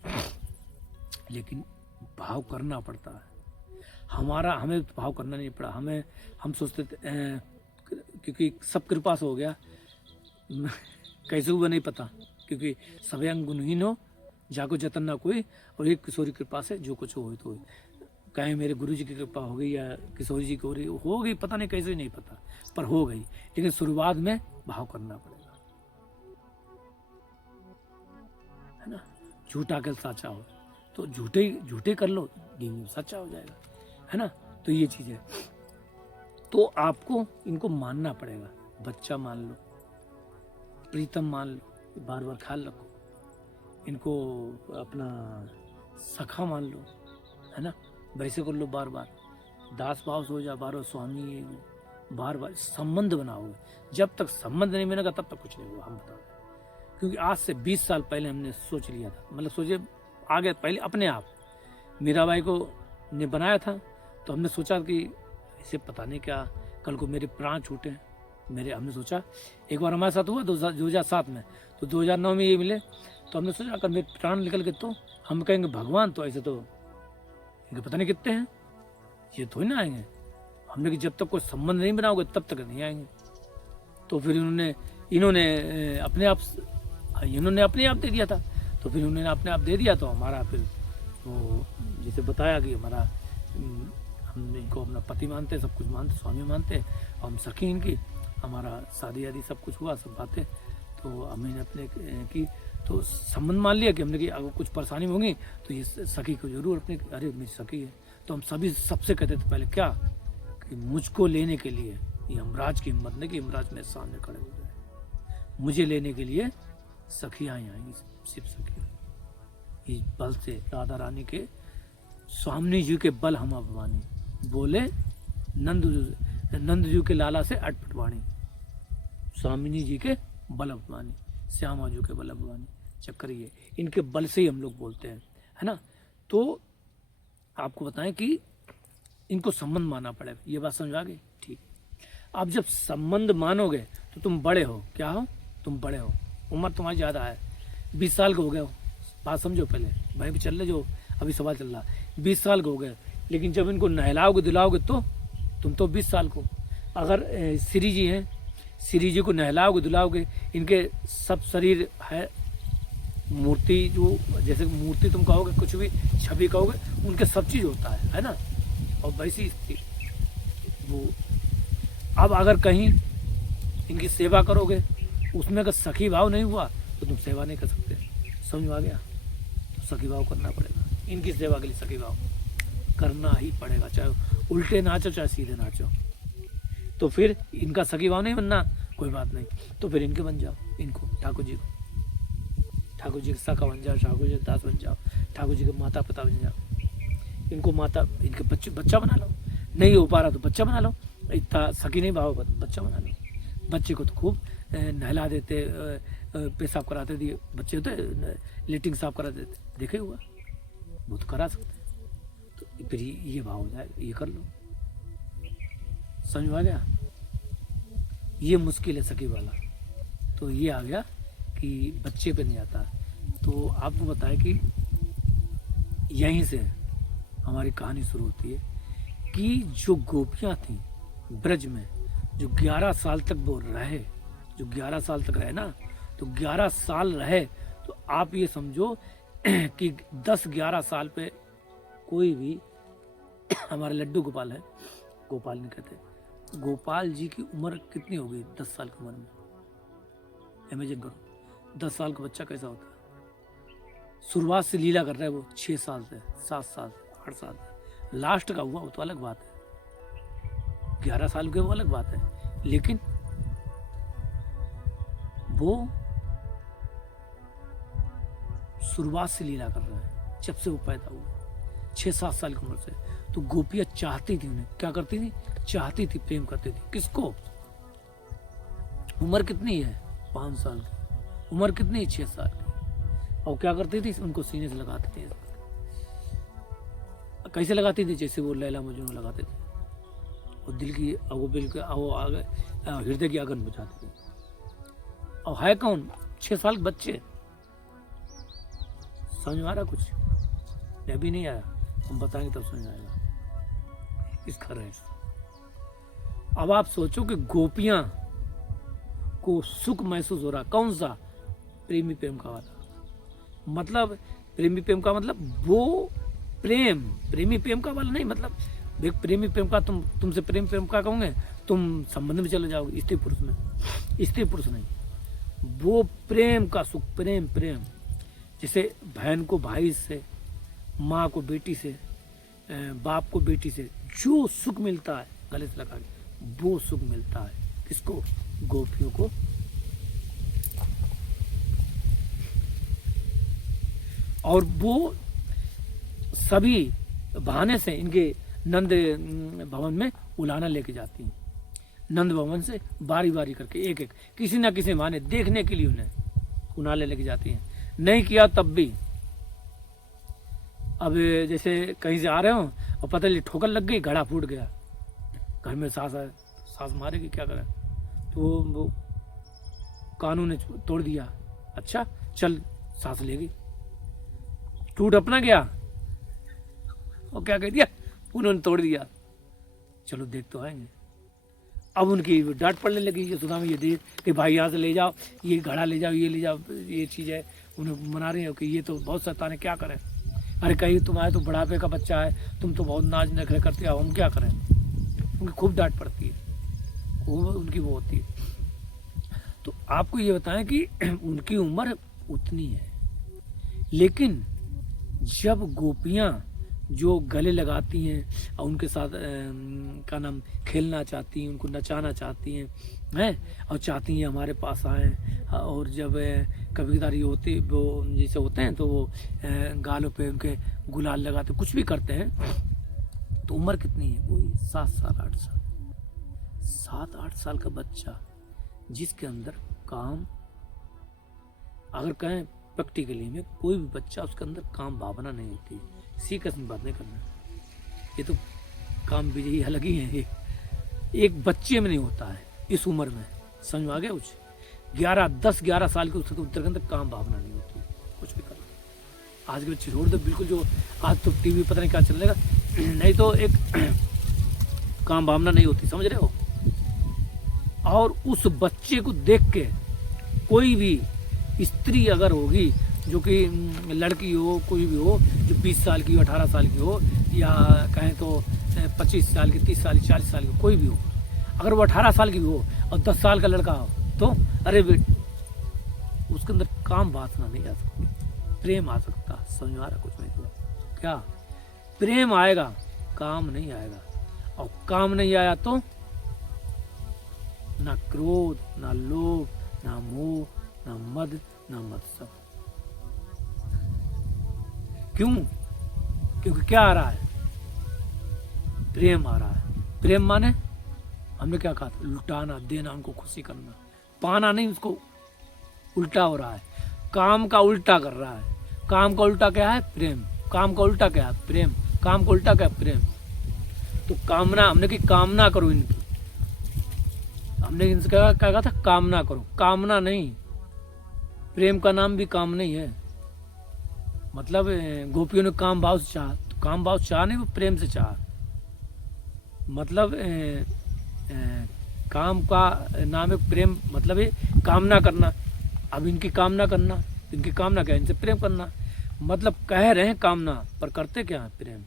लेकिन भाव करना पड़ता है। हमें भाव करना नहीं पड़ा, हम सोचते थे क्योंकि सब कृपा से हो गया, कैसे हुआ नहीं पता, क्योंकि सभयं गुणहीन हो जाको जतन ना कोई, और एक किशोरी कृपा से जो कुछ हो तो कहीं मेरे गुरु जी की कृपा हो गई या किशोर जी की हो गई, पता नहीं कैसे, नहीं पता, पर हो गई। लेकिन शुरुआत में भाव करना पड़ेगा, है ना। झूठा के साचा हो तो झूठे कर लो, सच्चा हो जाएगा, है ना। तो ये चीज़ है, तो आपको इनको मानना पड़ेगा। बच्चा मान लो, प्रीतम मान लो, बार बार ख्याल रखो इनको, अपना सखा मान लो, है ना, वैसे कर लो बार बार, दास भाव से हो जा, बार बार स्वामी, बार बार संबंध बनाओगे। जब तक संबंध नहीं बनेगा तब तक कुछ नहीं होगा, हम बता रहे हैं। क्योंकि आज से 20 साल पहले हमने सोच लिया था, मतलब सोचे आगे, पहले अपने आप मीराबाई को ने बनाया था, तो हमने सोचा कि इसे पता नहीं क्या कल को मेरे प्राण छूटे, हमने सोचा, एक बार हमारे साथ हुआ 2007 में, तो 2009 में ये मिले, तो हमने सोचा अगर मेरे प्राण निकल गए तो हम कहेंगे भगवान, तो ऐसे तो इनके पता नहीं कितने हैं, ये थोड़ी ना आएंगे। हमने कि जब तक कोई संबंध नहीं बनाओगे तब तक नहीं आएंगे। तो फिर इन्होंने अपने आप दे दिया था, तो फिर उन्होंने अपने आप दे दिया, तो हमारा फिर वो जैसे बताया कि हमारा हम इनको अपना पति मानते, सब कुछ मानते, स्वामी मानते, हम सखी इनकी, हमारा शादी आदि सब कुछ हुआ, सब बातें, तो हमने अपने की तो संबंध मान लिया कि हमने कि अगर कुछ परेशानी होगी तो ये सखी को जरूर अपने, अरे मेरी सखी है। तो हम सभी सबसे कहते थे पहले क्या, कि मुझको लेने के लिए ये यमराज की हिम्मत नहीं कि यमराज मेरे सामने खड़े हो जाए, मुझे लेने के लिए सखियाँ आएंगी, सिर्फ सखी। इस बल से राधा रानी के स्वामी जी के बल हम अभिमानी, बोले नंद जी के लाला से अटपट वाणी, स्वामिनी जी के बल अभिमानी, श्यामा जी के बल अभिमानी, चक्कर ये इनके बल से ही हम लोग बोलते हैं, है ना। तो आपको बताएं कि इनको संबंध मानना पड़ेगा, ये बात समझ आ गई, ठीक। अब जब संबंध मानोगे तो तुम बड़े हो, क्या हो, तुम बड़े हो, उम्र तुम्हारी ज़्यादा है, 20 साल के हो गए हो, बात समझो पहले, वहीं भी चल रहे जो अभी सवाल चल रहा, 20 साल के हो गए, लेकिन जब इनको नहलाओगे दिलाओगे तो तुम तो 20 साल को, अगर श्री जी हैं, श्री जी को नहलाओगे दिलाओगे, इनके सब शरीर है मूर्ति, जो जैसे मूर्ति तुम कहोगे, कुछ भी छवि कहोगे, उनके सब चीज़ होता है ना, और वैसी स्थिति वो। अब अगर कहीं इनकी सेवा करोगे, उसमें अगर सखी भाव नहीं हुआ तो तुम सेवा नहीं कर सकते, समझ आ गया। तो सखी भाव करना पड़ेगा, इनकी सेवा के लिए सखी भाव करना ही पड़ेगा, चाहे उल्टे नाचो चाहे सीधे नाचो। तो फिर इनका सखी भाव नहीं बनना, कोई बात नहीं, तो फिर इनके बन जाओ, इनको ठाकुर जी के सखा बन जाओ, ठाकुर जी के दास बन जाओ, ठाकुर जी के माता पिता बन जाओ, इनको माता, इनके बच्चा बना लो, नहीं हो पा रहा तो बच्चा बना लो, इतना सखी नहीं भाव, बच्चा बना लो। बच्चे को तो खूब नहला देते, पेशाब कराते दिए बच्चे होते, लेटिंग साफ करा देते, देखे हुआ, वो तो करा सकते, तो फिर ये भाव हो जाए, ये कर लो, समझ में आ गया। ये मुश्किल है सखी वाला, तो ये आ गया कि बच्चे पे नहीं आता। तो आपको बताए कि यहीं से हमारी कहानी शुरू होती है कि जो गोपियाँ थीं ब्रज में, जो 11 साल तक वो रहे, जो 11 साल तक रहे ना, तो 11 साल रहे, तो आप ये समझो कि 10-11 साल पे कोई भी हमारे लड्डू गोपाल है, गोपाल नहीं कहते, गोपाल जी की उम्र कितनी हो गई 10 साल की उम्र में, इमेजिन करो 10 साल का बच्चा कैसा होता है। शुरुआत से लीला कर रहा है वो 6 साल से, 7 साल, 8 साल, लास्ट का हुआ वो तो अलग बात है, 11 साल के वो अलग बात है, लेकिन वो शुरुआत से लीला कर रहा है, जब से वो पैदा हुआ 6-7 साल की उम्र से। तो गोपियां चाहती थी उन्हें, क्या करती थी, चाहती थी, प्रेम करती थी, किसको, उम्र कितनी है 5 साल की, उम्र कितनी है 6 साल की, और क्या करती थी, उनको सीने से लगाती थी, कैसे लगाती थी, जैसे वो लैला मजनू लगाते थे, वो दिल की, वो बिल्कुल वो आगे हृदय की आगन बुझाते थे। और है कौन, 6 साल के बच्चे, समझ में आ रहा कुछ, अभी नहीं आया, हम बताएंगे तब समझ आएगा इसका रहस्य। अब आप सोचो कि गोपियां को सुख महसूस हो रहा, कौन सा, प्रेमी प्रेम का वाला, मतलब प्रेमी प्रेम का मतलब वो प्रेम, प्रेमी प्रेम का वाला नहीं, मतलब देख प्रेमी प्रेम का तुमसे प्रेम प्रेम का कहूँगे, तुम संबंध में चले जाओगे स्त्री पुरुष में, स्त्री पुरुष नहीं, वो प्रेम का सुख, प्रेम प्रेम। जैसे बहन को भाई से, माँ को बेटी से, बाप को बेटी से जो सुख मिलता है गले से लगा के, वो सुख मिलता है किसको? गोपियों को। और वो सभी बहाने से इनके नंद भवन में उलाना लेके जाती हैं, नंद भवन से बारी बारी करके एक एक किसी ना किसी बहाने देखने के लिए उन्हें उलाने लेके जाती हैं। नहीं किया तब भी, अब जैसे कहीं से आ रहे हो और पता नहीं ठोकर लग गई, घड़ा फूट गया, घर में सास है, सास मारेगी, क्या करें? तो वो कानून ने तोड़ दिया, अच्छा चल सास लेगी, टूट अपना गया और क्या कह दिया, उन्होंने तोड़ दिया, चलो देख तो आएंगे। अब उनकी डांट पड़ने लगी यशोदा में, ये देख कि भाई यहाँ से ले जाओ, ये घड़ा ले जाओ, ये ले जाओ, ये चीज़ है, उन्हें मना रहे हो कि ये तो बहुत शैतान है, क्या करें? अरे कहीं तुम्हारे तो बुढ़ापे का बच्चा है, तुम तो बहुत नाच नखरे करते हो, हम क्या करें? उनकी खूब डांट पड़ती है, खूब उनकी वो होती है। तो आपको ये बताएं कि उनकी उम्र उतनी है, लेकिन जब गोपियाँ जो गले लगाती हैं और उनके साथ का नाम खेलना चाहती हैं, उनको नचाना चाहती हैं और चाहती हैं हमारे पास आएँ, और जब कभी कदार ये होते वो जैसे होते हैं तो वो गालों पे उनके गुलाल लगाते, कुछ भी करते हैं, तो उम्र कितनी है? वही 7 साल 8 साल, 7-8 साल का बच्चा जिसके अंदर काम, अगर कहें प्रैक्टिकली में कोई भी बच्चा उसके अंदर काम भावना नहीं होती, इसी किस्म बात नहीं करना, ये तो काम भी यही अलग ही है, एक बच्चे में नहीं होता है इस उम्र में, समझ में आ गया? कुछ 10-11 साल के उसके अंदर काम भावना नहीं होती, कुछ भी कर। आज के बच्चे छोड़ दो बिल्कुल, जो आज तो टीवी पता नहीं क्या चलेगा, नहीं तो एक काम भावना नहीं होती, समझ रहे हो? और उस बच्चे को देख के कोई भी स्त्री अगर होगी, जो कि लड़की हो, कोई भी हो, जो 20 साल की हो, 18 साल की हो, या कहें तो 25 साल की, 30 साल की, 40 साल की, कोई भी हो, अगर वो 18 साल की भी हो और 10 साल का लड़का हो, तो अरे उसके अंदर काम वासना नहीं आ सकती, प्रेम आ सकता। समझ में आ रहा? कुछ नहीं तो क्या प्रेम आएगा, काम नहीं आएगा, और काम नहीं आया तो ना क्रोध, ना लोभ, ना मोह, ना मद, ना मत्सर। क्यों? क्योंकि क्या आ रहा है? प्रेम आ रहा है। प्रेम माने हमने क्या कहा था? लुटाना, देना, उनको खुशी करना, पाना नहीं, उसको उल्टा हो रहा है, काम का उल्टा कर रहा है। काम का उल्टा क्या है? प्रेम। काम का उल्टा क्या है? प्रेम। काम का उल्टा क्या है? प्रेम। तो कामना, हमने की कामना करो इनकी, हमने इनसे क्या कहा था? कामना करो, कामना नहीं। प्रेम का नाम भी काम नहीं है, मतलब गोपियों ने काम भाव से चाहा, तो काम भाव से चाहा नहीं, वो प्रेम से चाहा, मतलब काम का नाम है प्रेम, मतलब है कामना करना। अब इनकी कामना करना, इनकी कामना क्या है? इनसे प्रेम करना, मतलब कह रहे हैं कामना पर करते क्या है? प्रेम।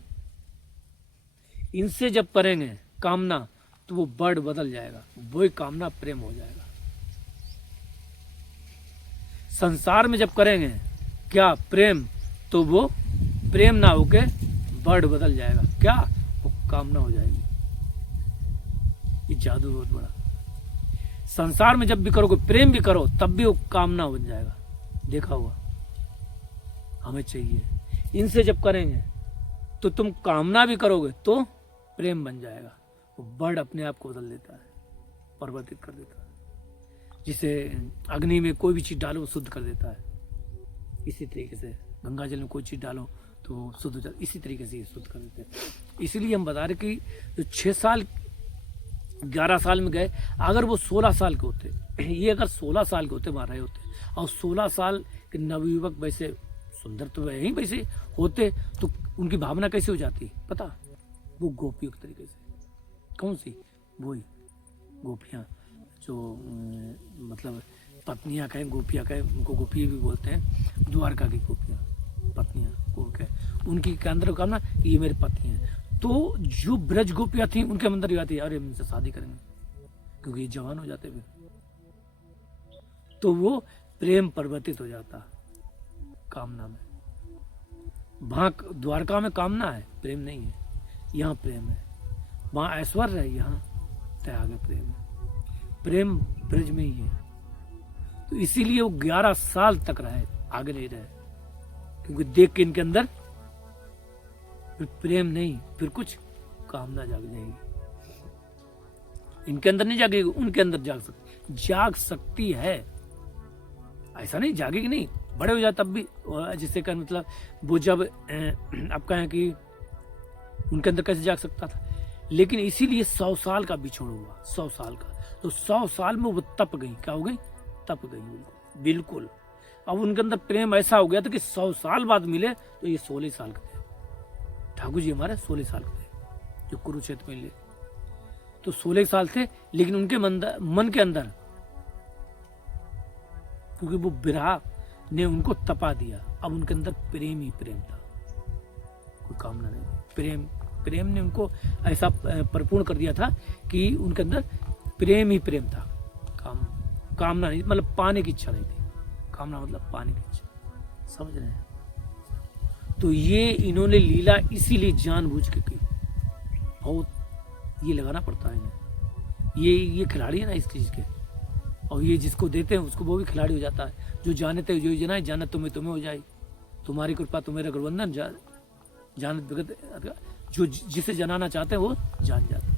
इनसे जब करेंगे कामना तो वो वर्ड बदल जाएगा, वही कामना प्रेम हो जाएगा। संसार में जब करेंगे क्या? प्रेम, तो वो प्रेम ना होके वर्ड बदल जाएगा, क्या? वो कामना हो जाएगी। ये जादू बहुत बड़ा। संसार में जब भी करोगे, प्रेम भी करो, तब भी वो कामना बन जाएगा, देखा हुआ हमें चाहिए। इनसे जब करेंगे तो तुम कामना भी करोगे तो प्रेम बन जाएगा, वो वर्ड अपने आप को बदल देता है, परिवर्तित कर देता है। जिसे अग्नि में कोई भी चीज डालो वो शुद्ध कर देता है, इसी तरीके से गंगा जल में कोई चीज डालो तो शुद्ध हो जाता है, इसी तरीके से ये शुद्ध कर देते हैं। इसीलिए हम बता रहे कि जो 6 साल 11 साल में गए, अगर वो 16 साल के होते, ये अगर 16 साल के होते, मार रहे होते, और 16 साल के नवयुवक वैसे सुंदर तो वही वैसे होते, तो उनकी भावना कैसे हो जाती पता? वो गोपियों के तरीके से। कौन सी? वही गोपियाँ, जो मतलब पत्नियाँ कहें, गोपियाँ कहें, उनको गोपियाँ भी बोलते हैं, द्वारका की गोपियाँ, पत्नियां को क्या, उनकी के अंदर कामना ये मेरी पत्नी है। तो जो ब्रज गोपियां थी उनके अंदर ये आती है, अरे हम इनसे शादी करेंगे क्योंकि ये जवान हो जाते हुए, तो वो प्रेम परिवर्तित हो जाता कामना में। वहां द्वारका में कामना है, प्रेम नहीं है। यहाँ प्रेम है, वहां ऐश्वर्य है, यहाँ त्याग है, प्रेम है। प्रेम ब्रज में ही है। तो इसीलिए वो 11 साल तक रहे, आगे नहीं रहे, क्योंकि देख के इनके अंदर फिर प्रेम नहीं, फिर कुछ कामना जाग जाएगी। इनके अंदर नहीं जागेगी, उनके अंदर जाग सकती है। ऐसा नहीं जागेगी नहीं, बड़े हो जाए तब भी, जिससे का मतलब वो जब आप कहें कि उनके अंदर कैसे जाग सकता था, लेकिन इसीलिए 100 साल का बिछोड़ हुआ, 100 साल का। तो 100 साल में वो तप गई, क्या हो गई, तप गई बिल्कुल। अब उनके अंदर प्रेम ऐसा हो गया था कि 100 साल बाद मिले तो ये 16 साल के थे। ठाकुर जी हमारे 16 साल के थे जो कुरुक्षेत्र में मिले, तो 16 साल थे, लेकिन उनके मन के अंदर, क्योंकि वो विरह ने उनको तपा दिया, अब उनके अंदर प्रेम ही प्रेम था, कोई कामना नहीं। प्रेम ने उनको ऐसा परिपूर्ण कर दिया था कि उनके अंदर प्रेम ही प्रेम था, कामना नहीं, मतलब पाने की इच्छा नहीं थी। कामना मतलब पाने की इच्छा, समझ रहे हैं। तो ये इन्होंने लीला इसीलिए जानबूझ के की, बहुत ये लगाना पड़ता है इन्हें। ये खिलाड़ी है ना इस चीज के, और ये जिसको देते हैं उसको वो भी खिलाड़ी हो जाता है। जो जानते जो जना जानत तुम्हें हो जाए, तुम्हारी कृपा तुम्हें रघुवंदन जानत विगत, जो जिसे जनाना चाहते हैं वो जान जाता है।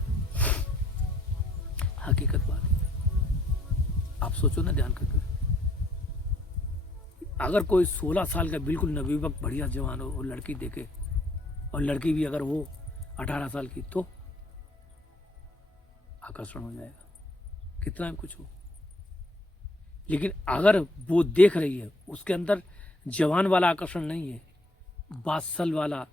हकीकत बात है, आप सोचो ना ध्यान करके, अगर कोई 16 साल का बिल्कुल नवयुवक बढ़िया जवान हो और लड़की देखे, और लड़की भी अगर वो 18 साल की, तो आकर्षण हो जाएगा, कितना भी कुछ हो। लेकिन अगर वो देख रही है, उसके अंदर जवान वाला आकर्षण नहीं है, बात्सल वाला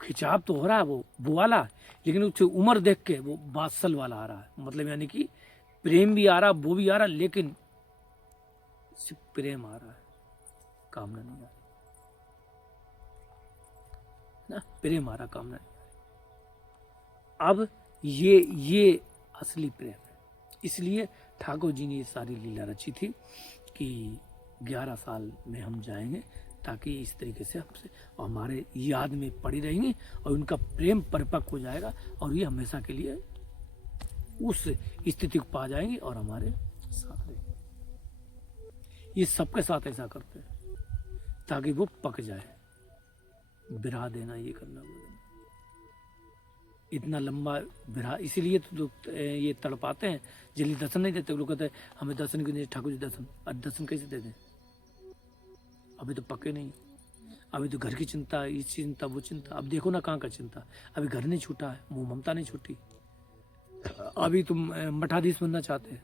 खिंचाव तो हो रहा है वो वाला, लेकिन उसकी उम्र देख के वो बात्सल वाला आ रहा है, मतलब यानी कि प्रेम भी आ रहा, वो भी आ रहा, लेकिन सिर्फ प्रेम आ रहा है, कामना नहीं आ रही ना, प्रेम आ रहा, कामना नहीं आ रही। अब ये असली प्रेम है। इसलिए ठाकुर जी ने ये सारी लीला रची थी कि 11 साल में हम जाएंगे, ताकि इस तरीके से हमसे हमारे याद में पड़ी रहेंगी, और उनका प्रेम परिपक्व हो जाएगा, और ये हमेशा के लिए उस स्थिति को पा जाएंगे और हमारे साथ रहेंगे। ये सबके साथ ऐसा करते हैं ताकि वो पक जाए, बिरा देना, ये करना, वो देना, इतना लंबा बिरा। इसीलिए तो ये तड़पाते हैं, जल्दी दर्शन नहीं देते। लोग कहते हैं हमें दर्शन क्यों नहीं, ठाकुर जी दर्शन, अब दर्शन कैसे दे दें, अभी तो पक्के नहीं, अभी तो घर की चिंता, ये चिंता, वो चिंता। अब देखो ना कहाँ का चिंता, अभी घर नहीं छूटा है, मुँह ममता नहीं छूटी, अभी तुम मठाधीश बनना चाहते हैं,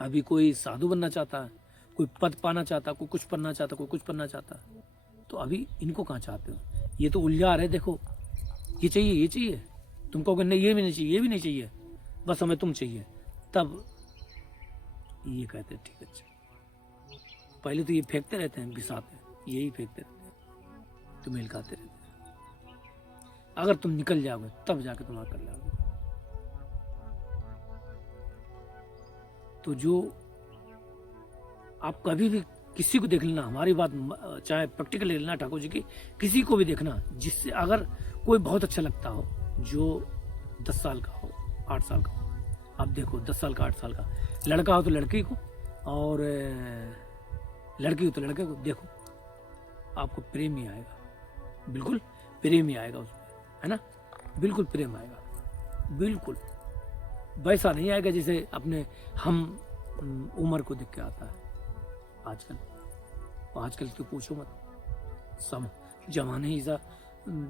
अभी कोई साधु बनना चाहता है, कोई पद पाना चाहता, कोई कुछ पढ़ना चाहता, कोई कुछ पढ़ना चाहता, तो अभी इनको कहाँ चाहते हो। ये तो उलझा रहे, देखो ये चाहिए, ये चाहिए, तुम कहोगे नहीं ये भी नहीं चाहिए, ये भी नहीं चाहिए, बस हमें तुम चाहिए, तब ये कहते हैं ठीक है। अच्छा, पहले तो ये फेंकते रहते हैं, घिसाते हैं, यही फेंकते रहते हैं, तुम्हें हिलकाते रहते हैं। अगर तुम निकल जाओगे तब जाके तुम कर लोगे। तो जो आप कभी भी किसी को देख लेना, हमारी बात चाहे प्रैक्टिकल ले लेना ठाकुर जी की, किसी को भी देखना जिससे अगर कोई बहुत अच्छा लगता हो, जो 10 साल का हो, 8 साल का हो, आप देखो 10 साल का, 8 साल का, लड़का हो तो लड़की को, और लड़की हो तो लड़के को, देखो आपको प्रेम ही आएगा, बिल्कुल प्रेम ही आएगा उसमें, है ना, बिल्कुल प्रेम आएगा, बिल्कुल वैसा नहीं आएगा जैसे अपने हम उम्र को देख के आता है आजकल तो पूछो मत, सब जमाने ही ऐसा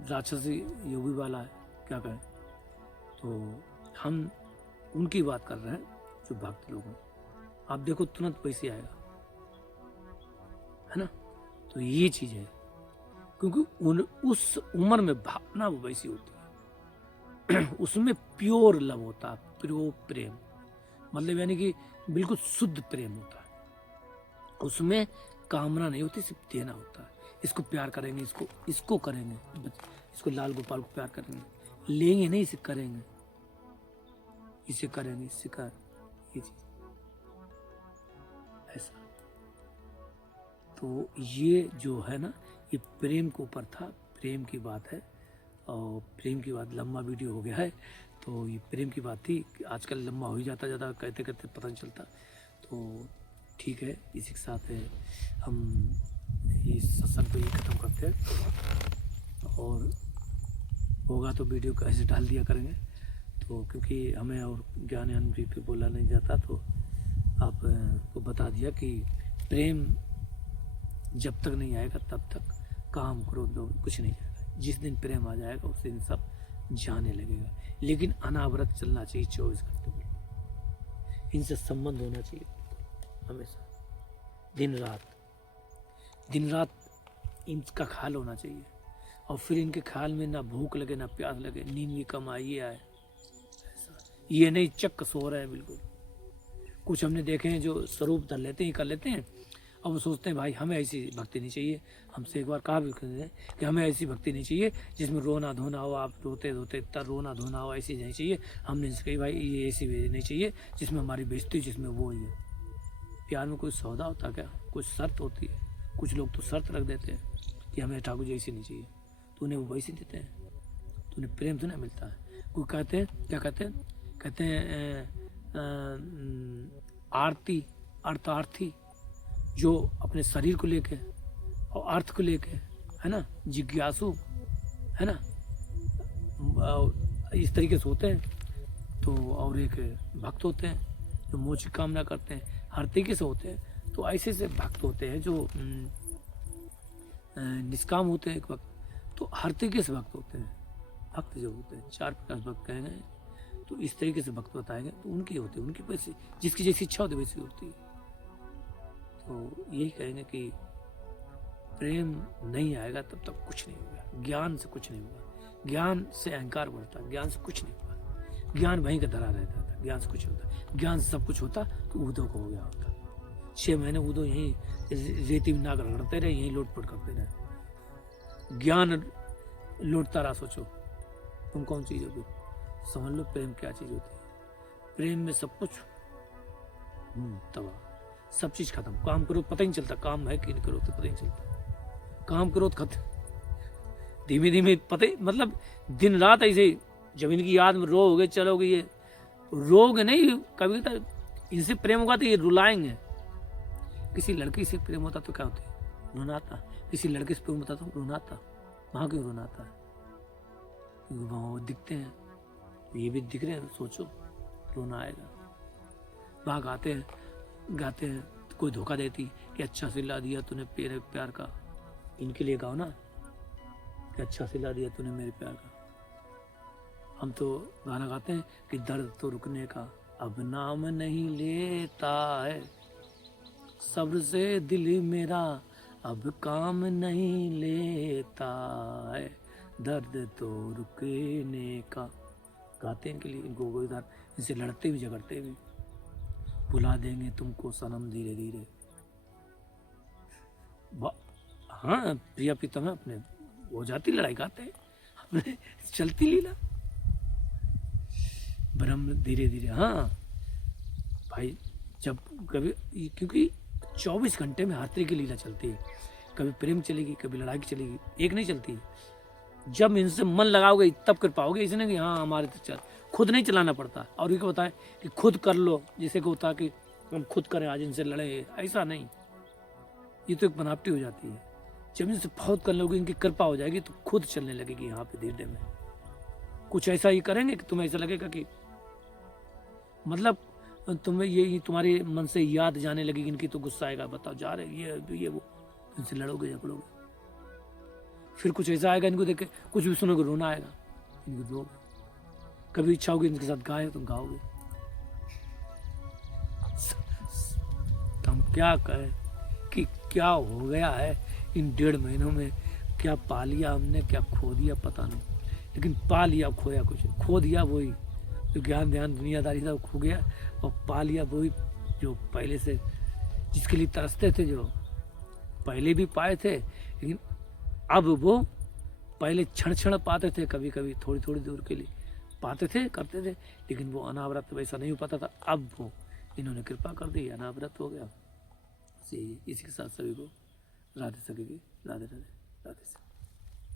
राक्षसी योगी वाला है, क्या कहें। तो हम उनकी बात कर रहे हैं जो भक्त लोग हैं, आप देखो तुरंत पैसे आएगा, है ना। तो ये चीज है, क्योंकि उस उम्र में भावना वो वैसी होती है उसमें प्योर लव होता है, प्योर प्रेम, मतलब यानी कि बिल्कुल शुद्ध प्रेम होता है, उसमें कामना नहीं होती, सिर्फ देना होता है। इसको प्यार करेंगे, इसको करेंगे, इसको लाल गोपाल को प्यार करेंगे, लेंगे नहीं, इसे करेंगे, इसे करेंगे, इससे कर, ये चीज ऐसा। तो ये जो है ना, ये प्रेम के ऊपर था, प्रेम की बात है। और प्रेम की बात, लंबा वीडियो हो गया है, तो ये प्रेम की बात थी। आजकल लंबा हो ही जाता, ज़्यादा कहते कहते पता नहीं चलता। तो ठीक है, इसी के साथ हम इस सत्संग को ये ख़त्म करते हैं। और होगा तो वीडियो को ऐसे डाल दिया करेंगे, तो क्योंकि हमें और ज्ञान भी पे बोला नहीं जाता, तो आपको बता दिया कि प्रेम जब तक नहीं आएगा तब तक काम करो, दो कुछ नहीं जाएगा। जिस दिन प्रेम आ जाएगा उस दिन सब जाने लगेगा। लेकिन अनावरत चलना चाहिए 24 घंटे, इनसे संबंध होना चाहिए हमेशा, दिन रात इनका ख्याल होना चाहिए। और फिर इनके ख्याल में ना भूख लगे ना प्यास लगे, नींद भी कम आइए आए, ऐसा ये नहीं चक्क सो रहे हैं बिल्कुल। कुछ हमने देखे हैं जो स्वरूप धर लेते हैं, कर लेते हैं, अब वो सोचते हैं भाई हमें ऐसी भक्ति नहीं चाहिए। हमसे एक बार कहा भी कि हमें ऐसी भक्ति नहीं चाहिए जिसमें रोना धोना हो, आप रोते धोते इतना रोना धोना हो, ऐसी नहीं चाहिए। हमने इनसे कही भाई ये ऐसी नहीं चाहिए जिसमें हमारी बेइज्जती, जिसमें वो ही है। प्यार में कोई सौदा होता क्या, कुछ शर्त होती है। कुछ लोग तो शर्त रख देते हैं कि हमें ठाकुर जी ऐसी नहीं चाहिए, तो उन्हें वो वैसी देते हैं, तो उन्हें प्रेम तो नहीं मिलता है। कोई कहते हैं, क्या कहते हैं आरती अर्थार्थी, जो अपने शरीर को लेके और अर्थ को लेके, है ना, जिज्ञासु, है ना, इस तरीके से होते हैं। तो और एक भक्त होते हैं जो मोक्ष की कामना करते हैं, हर तरीके से होते हैं। तो ऐसे से भक्त होते हैं जो निष्काम होते हैं एक वक्त, तो हर तरीके से भक्त होते हैं। भक्त जो होते हैं 4 प्रकार भक्त कहे गए, तो इस तरीके से भक्त बताए गए, तो उनकी होती है, उनकी वैसी जिसकी जैसी इच्छा होती है वैसी होती है। तो यही कहेंगे कि प्रेम नहीं आएगा तब तक कुछ नहीं होगा, ज्ञान से कुछ नहीं होगा। ज्ञान से अहंकार बढ़ता है, ज्ञान से कुछ नहीं होगा। ज्ञान वहीं का धरा रहता था, ज्ञान से कुछ होता, ज्ञान से सब कुछ होता तो उदो को हो गया होता। 6 महीने उदो यहीं रेती में नाक रगड़ते रहे, यहीं लोटपोट करते रहे। ज्ञान लौटता रहा। सोचो तुम कौन चीज होगी, समझ लो प्रेम क्या चीज होती है। प्रेम में सब कुछ तबाह, सब चीज खत्म। काम करो पता ही नहीं चलता, काम है कि नहीं करो तो पता ही नहीं चलता। काम करो तो खत्म, धीमे धीमे पता ही, मतलब दिन रात ऐसे जब इनकी याद में रोओगे चलोगे, ये रोगे नहीं कभी तक। इनसे प्रेम होगा तो ये रुलाएंगे। किसी लड़की से प्रेम होता तो क्या होती है, रोना आता। किसी लड़के से प्रेम होता तो रोना आता। वहां क्यों रोना आता है, क्योंकि वहां वो दिखते हैं, ये भी दिख रहे हैं, सोचो रोना आएगा। वहां गाते हैं तो कोई धोखा देती कि अच्छा सिला दिया तूने मेरे प्यार का। इनके लिए गाओ ना कि अच्छा सिला दिया तूने मेरे प्यार का। हम तो गाना गाते हैं कि दर्द तो रुकने का अब नाम नहीं लेता है, सब्र से दिल मेरा अब काम नहीं लेता है, दर्द तो रुकने का। गाते हैं के लिए इनको गोईदार, इनसे लड़ते भी झगड़ते भी। भुला देंगे तुमको सनम धीरे धीरे। हाँ प्रिया प्रीतम है अपने, हो जाती लड़ाई, गाते हैं अपने, चलती लीला ब्रह्म धीरे धीरे। हाँ भाई जब कभी, क्योंकि 24 घंटे में हर तरह की लीला चलती है। कभी प्रेम चलेगी, कभी लड़ाई चलेगी, एक नहीं चलती। जब इनसे मन लगाओगे तब कर पाओगे। इसने कि हाँ हमारे तो चल, खुद नहीं चलाना पड़ता। और ये को बताएं कि खुद कर लो, जैसे को होता है कि हम खुद करें आज इनसे लड़े, ऐसा नहीं। ये तो एक बनावटी हो जाती है। जब इनसे बहुत कर लोगे, इनकी कृपा हो जाएगी तो खुद चलने लगेगी यहाँ पे धीरे में। कुछ ऐसा ही करेंगे कि तुम्हें ऐसा लगेगा कि मतलब तुम्हें ये तुम्हारे मन से याद जाने लगेगी इनकी, तो गुस्सा आएगा, बताओ जा रहे ये वो, इनसे लड़ोगे झगड़ोगे। फिर कुछ ऐसा आएगा इनको देख के, कुछ भी सुनोगे रोना आएगा, इनको रोगे। कभी इच्छा होगी इनके साथ गाए तो गाओगे। हम क्या कहें कि क्या हो गया है इन 1.5 महीनों में, क्या पा लिया हमने, क्या खो दिया पता नहीं। लेकिन पा लिया, खोया कुछ, खो दिया वही जो ज्ञान ध्यान दुनियादारी था, खो गया। और पा लिया वही जो पहले से जिसके लिए तरसते थे, जो पहले भी पाए थे, लेकिन अब वो पहले क्षण क्षण पाते थे, कभी कभी थोड़ी थोड़ी दूर के लिए पाते थे, करते थे, लेकिन वो अनावरत वैसा नहीं हो पाता था। अब वो इन्होंने कृपा कर दी, अनावरत हो गया। इसी के साथ सभी को राधे सकेगी। राधे राधे राधे।